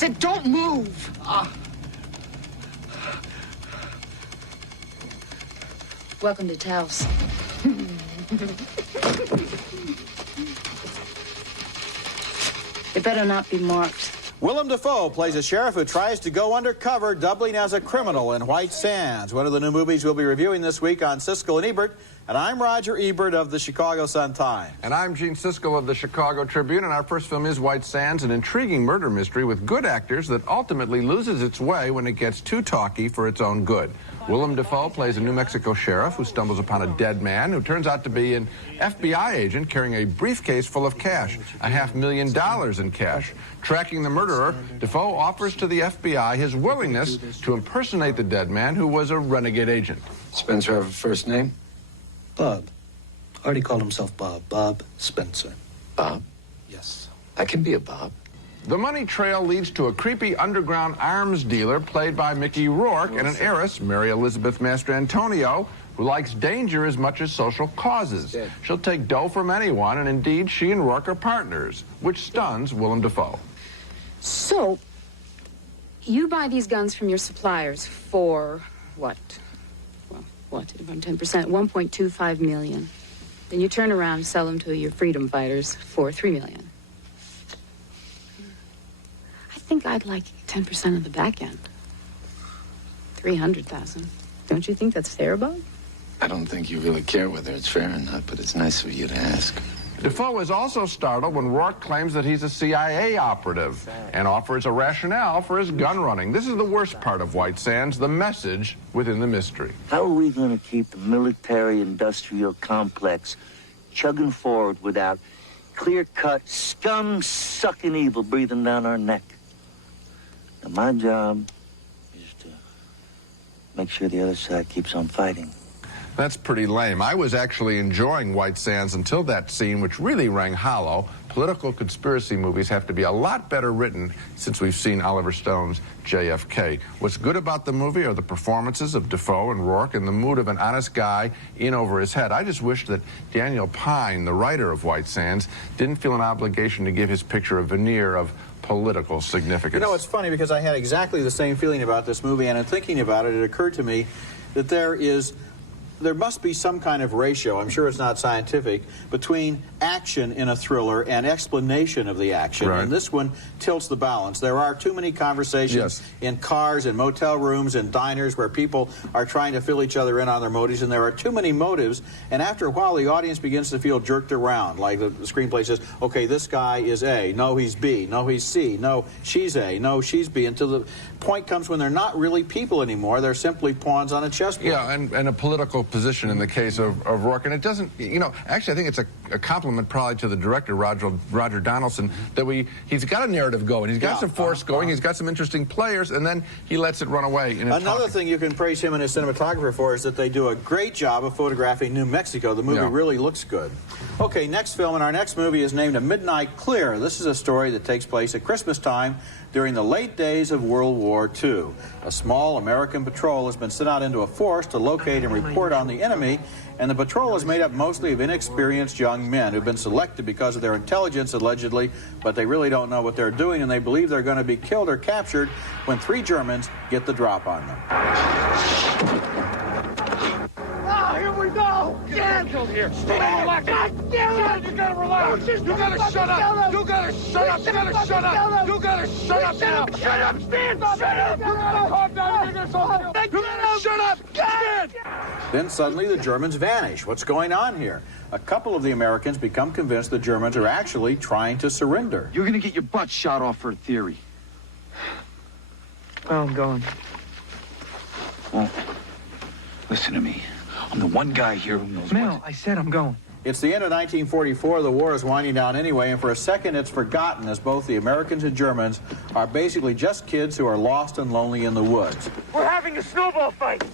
said don't move. Welcome to Taos. It better not be marked. Willem Dafoe plays a sheriff who tries to go undercover, doubling as a criminal in White Sands, one of the new movies we'll be reviewing this week on Siskel and Ebert. And I'm Roger Ebert of the Chicago Sun-Times. And I'm Gene Siskel of the Chicago Tribune, and our first film is White Sands, an intriguing murder mystery with good actors that ultimately loses its way when it gets too talky for its own good. Willem Dafoe plays a New Mexico sheriff who stumbles upon a dead man who turns out to be an FBI agent carrying a briefcase full of cash, $500,000 in cash. Tracking the murderer, Dafoe offers to the FBI his willingness to impersonate the dead man who was a renegade agent. Spencer have a first name? Bob. Already called himself Bob. Bob Spencer. Bob? Yes. I can be a Bob. The money trail leads to a creepy underground arms dealer played by Mickey Rourke and an heiress, Mary Elizabeth Mastrantonio, who likes danger as much as social causes. She'll take dough from anyone, and indeed, she and Rourke are partners, which stuns Willem Dafoe. So, you buy these guns from your suppliers for what? Well, what? Around 10%, $1.25 million. Then you turn around and sell them to your freedom fighters for $3 million. I think I'd like 10% of the back end. $300,000. Don't you think that's fair, Bob? I don't think you really care whether it's fair or not, but it's nice of you to ask. Dafoe is also startled when Rourke claims that he's a CIA operative and offers a rationale for his gun running. This is the worst part of White Sands, the message within the mystery. How are we going to keep the military-industrial complex chugging forward without clear-cut, scum-sucking evil breathing down our neck? And my job is to make sure the other side keeps on fighting. That's pretty lame. I was actually enjoying White Sands until that scene, which really rang hollow. Political conspiracy movies have to be a lot better written since we've seen Oliver Stone's JFK. What's good about the movie are the performances of Dafoe and Rourke and the mood of an honest guy in over his head. I just wish that Daniel Pine, the writer of White Sands, didn't feel an obligation to give his picture a veneer of political significance. You know, it's funny because I had exactly the same feeling about this movie, and in thinking about it, it occurred to me that there must be some kind of ratio, I'm sure it's not scientific, between action in a thriller and explanation of the action. Right. And this one tilts the balance. There are too many conversations in cars, in motel rooms, in diners where people are trying to fill each other in on their motives, and there are too many motives, and after a while the audience begins to feel jerked around. Like the screenplay says, okay, this guy is A, no, he's B, no, he's C, no, she's A, no, she's B, until the point comes when they're not really people anymore, they're simply pawns on a chessboard. Yeah, and a political position in the case of Rourke. And it doesn't, you know, actually I think it's a compliment probably to the director, Roger Donaldson, that he's got a narrative going, he's got some force going, he's got some interesting players, and then he lets it run away. Another thing you can praise him and his cinematographer for is that they do a great job of photographing New Mexico. The movie really looks good. Okay, next film, and our next movie is named A Midnight Clear. This is a story that takes place at Christmas time during the late days of World War II. A small American patrol has been sent out into a forest to locate and report on the enemy, and the patrol is made up mostly of inexperienced young men who've been selected because of their intelligence, allegedly, but they really don't know what they're doing, and they believe they're going to be killed or captured when 3 Germans get the drop on them. Here we go! Get killed here! Relax! God damn it! You gotta relax! You gotta shut up! You gotta shut up! You gotta shut up! You gotta shut up now! Shut up! Stand! Shut up! You gotta calm down! You gotta shut up! Stand! Then suddenly the Germans vanish. What's going on here? A couple of the Americans become convinced the Germans are actually trying to surrender. You're gonna get your butt shot off for a theory. Well, I'm going. Well, listen to me. I'm the one guy here who knows Mel, I said I'm going. It's the end of 1944. The war is winding down anyway, and for a second it's forgotten as both the Americans and Germans are basically just kids who are lost and lonely in the woods. We're having a snowball fight.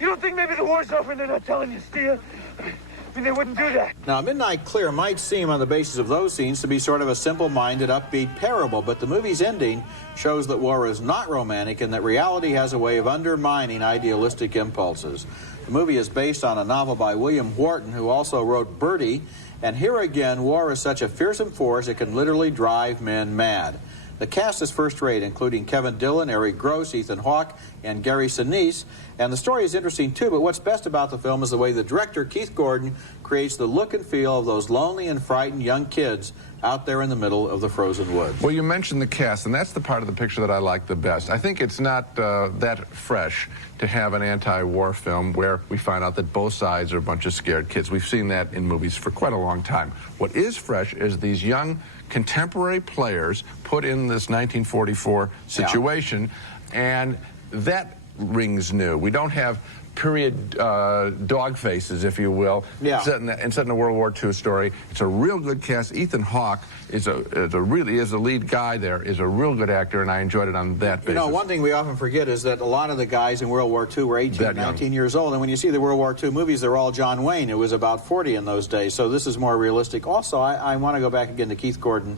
You don't think maybe the war's over and they're not telling you, Steve? I mean, they wouldn't do that. Now, Midnight Clear might seem, on the basis of those scenes, to be sort of a simple-minded, upbeat parable, but the movie's ending shows that war is not romantic and that reality has a way of undermining idealistic impulses. The movie is based on a novel by William Wharton, who also wrote Bertie, and here again, war is such a fearsome force it can literally drive men mad. The cast is first-rate, including Kevin Dillon, Eric Gross, Ethan Hawke, and Gary Sinise. And the story is interesting, too, but what's best about the film is the way the director, Keith Gordon, creates the look and feel of those lonely and frightened young kids out there in the middle of the frozen woods. Well, you mentioned the cast, and that's the part of the picture that I like the best. I think it's not that fresh to have an anti-war film where we find out that both sides are a bunch of scared kids. We've seen that in movies for quite a long time. What is fresh is these young contemporary players put in this 1944 situation, and that rings new. We don't have period dog faces, if you will, set in a World War II story. It's a real good cast. Ethan Hawke is the lead guy there, is a real good actor, and I enjoyed it on that basis. You know, one thing we often forget is that a lot of the guys in World War II were 18, 19 years old, and when you see the World War II movies, they're all John Wayne, who was about 40 in those days, so this is more realistic. Also, I want to go back again to Keith Gordon.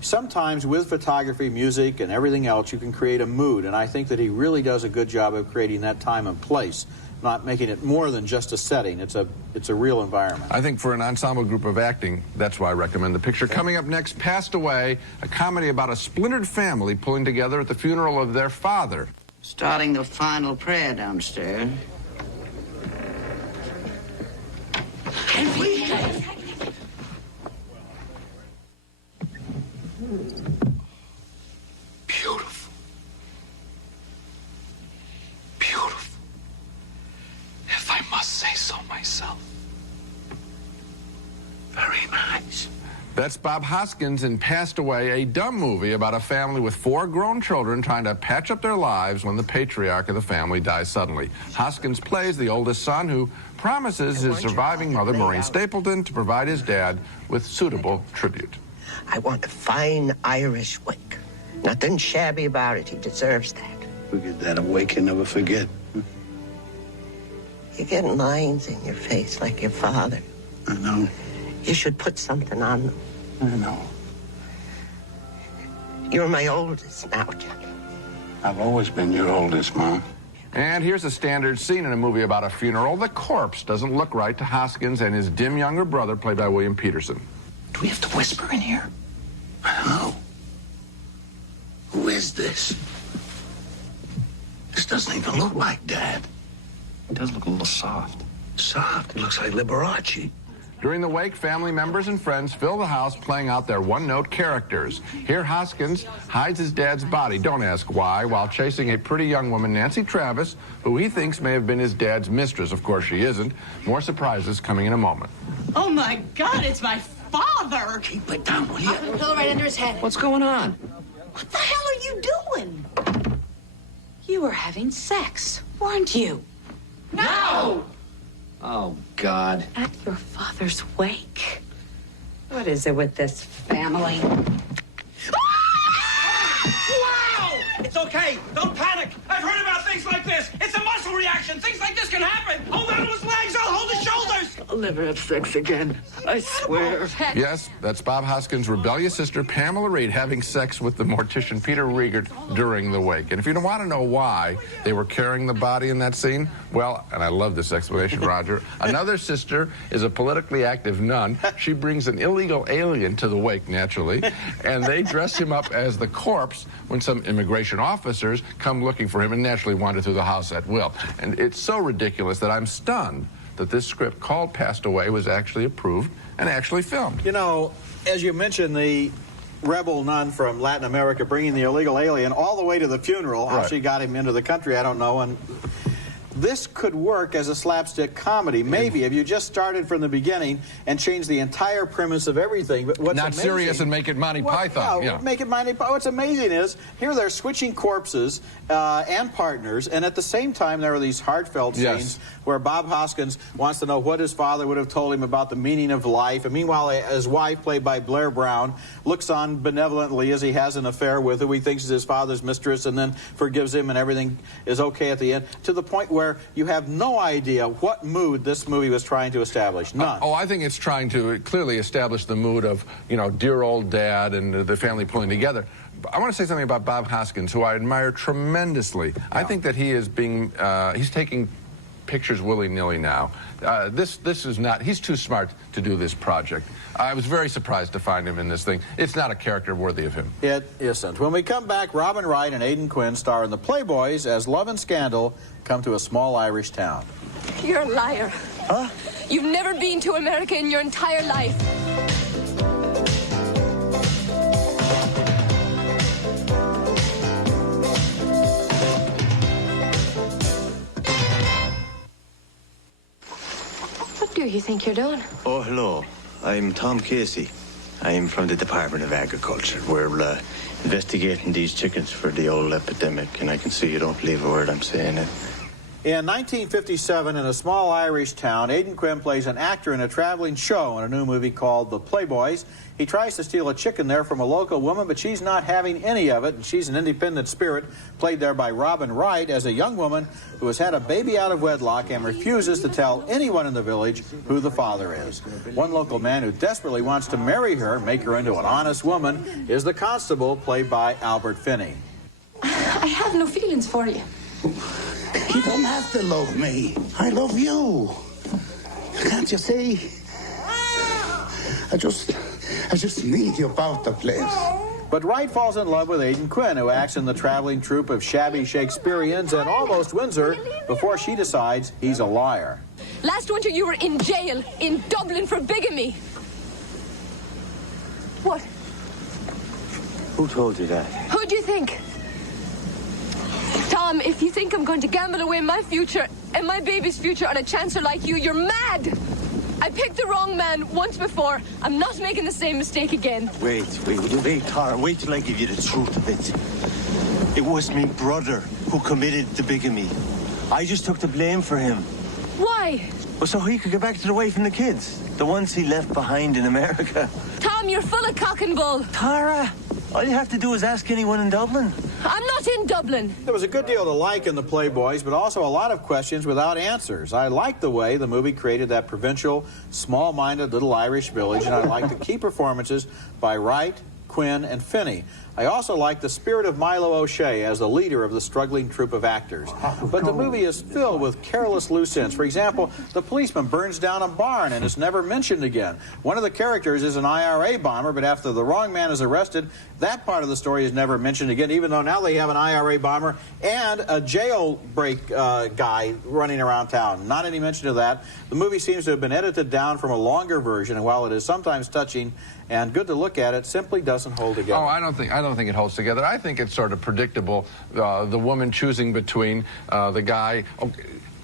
Sometimes with photography, music, and everything else, you can create a mood, and I think that he really does a good job of creating that time and place, not making it more than just a setting. It's a real environment. I think for an ensemble group of acting, that's why I recommend the picture. Coming up next, Passed Away, a comedy about a splintered family pulling together at the funeral of their father. Starting the final prayer downstairs. Beautiful. Beautiful. If I must say so myself. Very nice. That's Bob Hoskins in Passed Away, a dumb movie about a family with 4 grown children trying to patch up their lives when the patriarch of the family dies suddenly. Hoskins plays the oldest son who promises his surviving mother, Maureen Stapleton, to provide his dad with suitable tribute. I want a fine Irish wake. Nothing shabby about it. He deserves that. Forget that. A wake you never forget. You're getting lines in your face like your father. I know. You should put something on them. I know. You're my oldest now, Johnny. I've always been your oldest, Mom. And here's a standard scene in a movie about a funeral. The corpse doesn't look right to Hoskins and his dim younger brother, played by William Peterson. Do we have to whisper in here? I don't know. Who is this? This doesn't even look like Dad. It does look a little soft. Soft. It looks like Liberace. During the wake, family members and friends fill the house playing out their one-note characters. Here, Hoskins hides his dad's body, don't ask why, while chasing a pretty young woman, Nancy Travis, who he thinks may have been his dad's mistress. Of course, she isn't. More surprises coming in a moment. Oh, my God, it's my father! Keep it down, will you? I'll put a pillow right under his head. What's going on? What the hell are you doing? You were having sex, weren't you? No! Oh, God. At your father's wake? What is it with this family? Wow! It's okay. Don't panic. I've heard about things like this. It's a muscle reaction. Things like this can happen. Hold on to his legs. I'll hold his shoulders. I'll never have sex again. I swear. Yes, that's Bob Hoskins' rebellious sister, Pamela Reed, having sex with the mortician Peter Riegert during the wake. And if you don't want to know why they were carrying the body in that scene, well, and I love this explanation, Roger, another sister is a politically active nun. She brings an illegal alien to the wake, naturally, and they dress him up as the corpse when some immigration officers come looking for him and naturally wander through the house at will. And it's so ridiculous that I'm stunned that this script called Passed Away was actually approved and actually filmed. You know, as you mentioned, the rebel nun from Latin America bringing the illegal alien all the way to the funeral. How she got him into the country, I don't know. And this could work as a slapstick comedy, maybe, if you just started from the beginning and changed the entire premise of everything. But what's not amazing, serious and make it Monty Python. Yeah, make it Monty Python. What's amazing is here they're switching corpses and partners, and at the same time there are these heartfelt scenes where Bob Hoskins wants to know what his father would have told him about the meaning of life, and meanwhile his wife, played by Blair Brown, looks on benevolently as he has an affair with who he thinks is his father's mistress, and then forgives him, and everything is okay at the end, to the point where you have no idea what mood this movie was trying to establish. None. I think it's trying to clearly establish the mood of, you know, dear old dad and the family pulling together. I want to say something about Bob Hoskins, who I admire tremendously. I think that he is being, he's taking pictures willy-nilly now. This is not, he's too smart to do this project. I was very surprised to find him in this thing. It's not a character worthy of him. It isn't. When we come back, Robin Wright and Aidan Quinn star in the Playboys as love and scandal come to a small Irish town. You're a liar. Huh? You've never been to America in your entire life. What do you think you're doing? Oh, hello. I'm Tom Casey. I'm from the Department of Agriculture. We're investigating these chickens for the old epidemic, and I can see you don't believe a word I'm saying. In 1957, in a small Irish town, Aidan Quinn plays an actor in a traveling show in a new movie called The Playboys. He tries to steal a chicken there from a local woman, but she's not having any of it, and she's an independent spirit, played there by Robin Wright as a young woman who has had a baby out of wedlock and refuses to tell anyone in the village who the father is. One local man who desperately wants to marry her, make her into an honest woman, is the constable, played by Albert Finney. I have no feelings for you. You don't have to love me. I love you. Can't you see? I just need you about the place. But Wright falls in love with Aidan Quinn, who acts in the traveling troupe of shabby Shakespeareans and almost wins her before she decides he's a liar. Last winter you were in jail in Dublin for bigamy. What? Who told you that? Who do you think? Tom, if you think I'm going to gamble away my future and my baby's future on a chancer like you, you're mad! I picked the wrong man once before. I'm not making the same mistake again. Wait, Tara, wait till I give you the truth of it. It was me brother who committed the bigamy. I just took the blame for him. Why? Well, so he could get back to the wife and the kids. The ones he left behind in America. Tom, you're full of cock and bull. Tara, all you have to do is ask anyone in Dublin. I'm not in Dublin. There was a good deal to like in the Playboys, but also a lot of questions without answers. I liked the way the movie created that provincial, small-minded little Irish village, and I liked the key performances by Wright, Quinn, and Finney. I also like the spirit of Milo O'Shea as the leader of the struggling troupe of actors. But the movie is filled with careless loose ends. For example, the policeman burns down a barn and is never mentioned again. One of the characters is an IRA bomber, but after the wrong man is arrested, that part of the story is never mentioned again, even though now they have an IRA bomber and a jailbreak guy running around town. Not any mention of that. The movie seems to have been edited down from a longer version, and while it is sometimes touching and good to look at, it simply doesn't hold together. Oh, I don't think it holds together. I think it's sort of predictable. The woman choosing between the guy.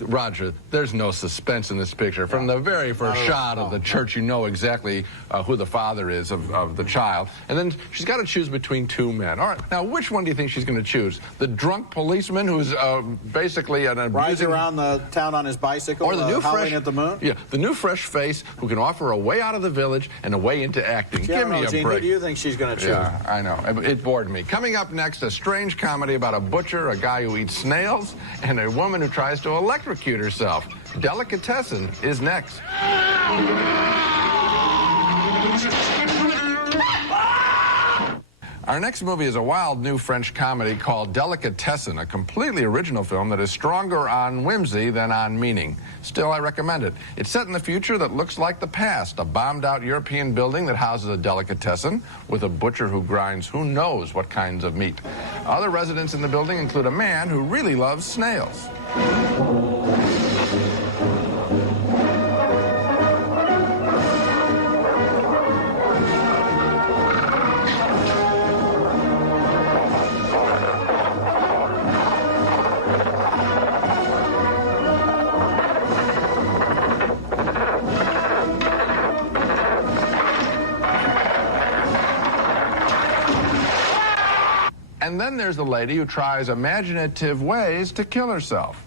Roger, there's no suspense in this picture. From the very first shot of the church, you know exactly who the father is of the child. And then she's got to choose between two men. All right, now which one do you think she's going to choose? The drunk policeman who's basically an abusing... Rides around the town on his bicycle, or the new howling at the moon? Yeah, the new fresh face who can offer a way out of the village and a way into acting. Yeah, Give me a Gene, break. who do you think she's going to choose? Yeah, I know. It bored me. Coming up next, a strange comedy about a butcher, a guy who eats snails, and a woman who tries to electrocute herself. Delicatessen is next. Our next movie is a wild new French comedy called Delicatessen, a completely original film that is stronger on whimsy than on meaning. Still, I recommend it. It's set in the future that looks like the past, a bombed-out European building that houses a delicatessen with a butcher who grinds who knows what kinds of meat. Other residents in the building include a man who really loves snails. And then there's the lady who tries imaginative ways to kill herself.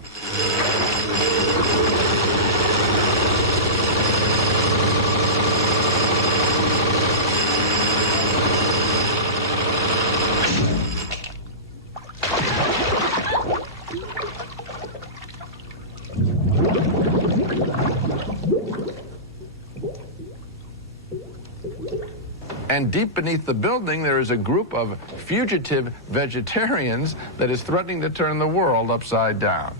And deep beneath the building, there is a group of fugitive vegetarians that is threatening to turn the world upside down.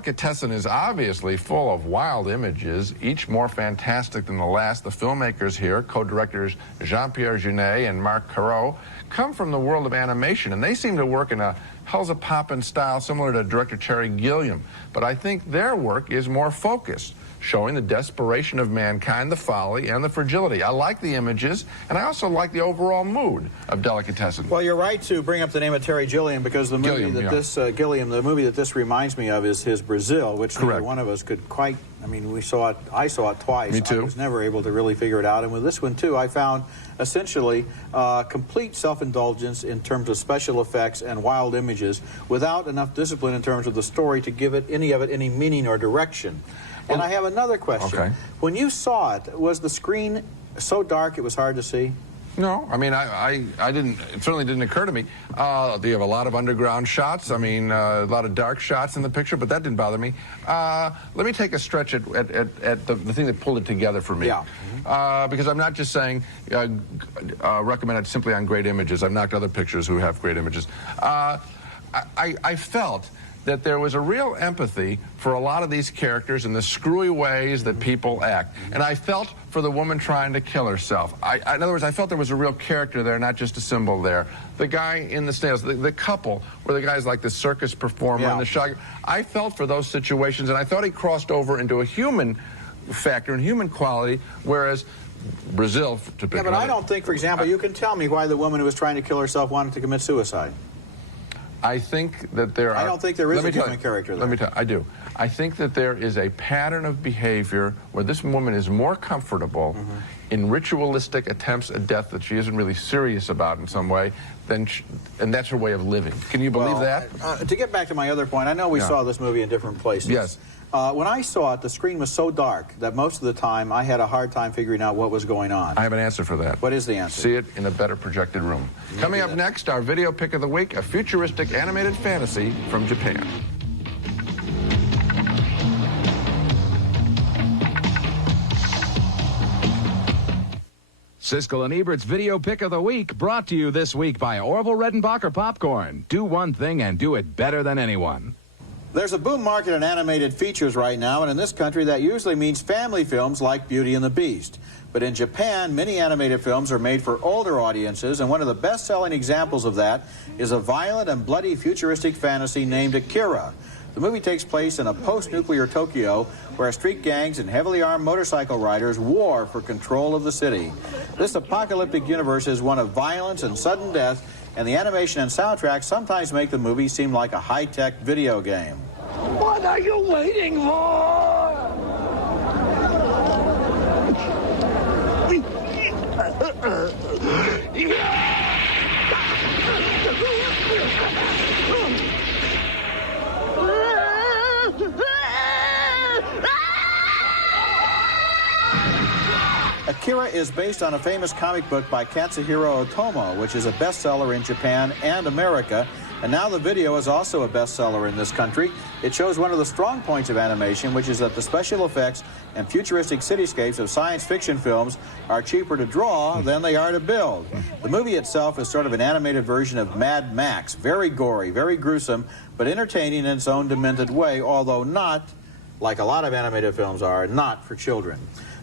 Delicatessen is obviously full of wild images, each more fantastic than the last. The filmmakers here, co-directors Jean-Pierre Jeunet and Marc Caro, come from the world of animation, and they seem to work in a hell's a poppin' style similar to director Terry Gilliam. But I think their work is more focused, showing the desperation of mankind, the folly, and the fragility. I like the images, and I also like the overall mood of Delicatessen. Well, you're right to bring up the name of Terry Gilliam, because the movie the movie that this reminds me of is his Brazil, which neither one of us could quite. I mean, I saw it twice. Me too. I was never able to really figure it out, and with this one too, I found essentially complete self-indulgence in terms of special effects and wild images, without enough discipline in terms of the story to give it any meaning or direction. And I have another question. Okay. When you saw it, was the screen so dark it was hard to see? No, I mean, I didn't, it certainly didn't occur to me. You have a lot of underground shots, I mean, a lot of dark shots in the picture, but that didn't bother me. Let me take a stretch at the thing that pulled it together for me. Yeah. Because I'm not just saying recommend it simply on great images. I've knocked other pictures who have great images. I felt that there was a real empathy for a lot of these characters and the screwy ways that people act. And I felt for the woman trying to kill herself. In other words, I felt there was a real character there, not just a symbol there. The guy in the stands, the couple, where the guy's like the circus performer and the shot. I felt for those situations, and I thought he crossed over into a human factor and human quality, whereas Brazil, to pick but I don't think, for example, you can tell me why the woman who was trying to kill herself wanted to commit suicide. I think that there are... I don't think there is a human character there. Let me tell you, I do. I think that there is a pattern of behavior where this woman is more comfortable in ritualistic attempts at death that she isn't really serious about in some way, and that's her way of living. Can you believe that? To get back to my other point, I know we saw this movie in different places. Yes. When I saw it, the screen was so dark that most of the time I had a hard time figuring out what was going on. I have an answer for that. What is the answer? See it in a better projected room. Coming up next, our video pick of the week, a futuristic animated fantasy from Japan. Siskel and Ebert's video pick of the week, brought to you this week by Orville Redenbacher Popcorn. Do one thing and do it better than anyone. There's a boom market in animated features right now, and in this country that usually means family films like Beauty and the Beast. But in Japan, many animated films are made for older audiences, and one of the best-selling examples of that is a violent and bloody futuristic fantasy named Akira. The movie takes place in a post-nuclear Tokyo where street gangs and heavily armed motorcycle riders war for control of the city. This apocalyptic universe is one of violence and sudden death, and the animation and soundtrack sometimes make the movie seem like a high-tech video game. What are you waiting for? Akira is based on a famous comic book by Katsuhiro Otomo, which is a bestseller in Japan and America, and now the video is also a bestseller in this country. It shows one of the strong points of animation, which is that the special effects and futuristic cityscapes of science fiction films are cheaper to draw than they are to build. The movie itself is sort of an animated version of Mad Max, very gory, very gruesome, but entertaining in its own demented way, although not, like a lot of animated films are, not for children.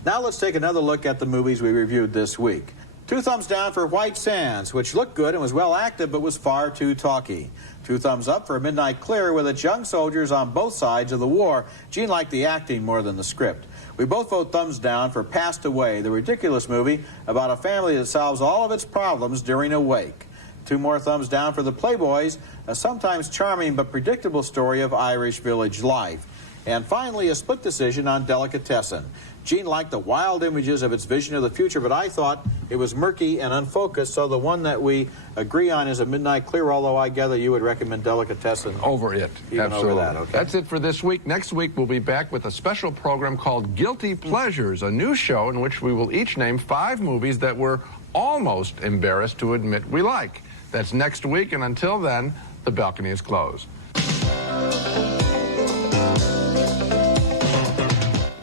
Now let's take another look at the movies we reviewed this week. 2 thumbs down for White Sands, which looked good and was well acted but was far too talky. 2 thumbs up for Midnight Clear, with its young soldiers on both sides of the war. Gene liked the acting more than the script. We both vote thumbs down for Passed Away, the ridiculous movie about a family that solves all of its problems during a wake. 2 more thumbs down for The Playboys, a sometimes charming but predictable story of Irish village life. And finally, a split decision on Delicatessen. Gene liked the wild images of its vision of the future, but I thought it was murky and unfocused, so the one that we agree on is A Midnight Clear, although I gather you would recommend Delicatessen. Over it. Even Absolutely. over that, okay. That's it for this week. Next week, we'll be back with a special program called Guilty Pleasures, a new show in which we will each name 5 movies that we're almost embarrassed to admit we like. That's next week, and until then, the balcony is closed.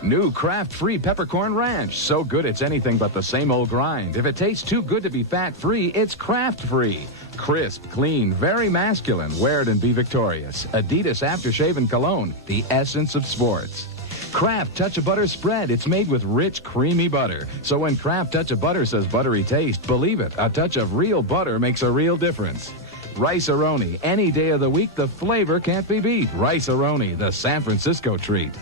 New Kraft-Free Peppercorn Ranch. So good it's anything but the same old grind. If it tastes too good to be fat-free, it's Kraft-Free. Crisp, clean, very masculine. Wear it and be victorious. Adidas Aftershave and Cologne, the essence of sports. Kraft Touch of Butter Spread. It's made with rich, creamy butter. So when Kraft Touch of Butter says buttery taste, believe it. A touch of real butter makes a real difference. Rice-A-Roni. Any day of the week, the flavor can't be beat. Rice-A-Roni, the San Francisco treat.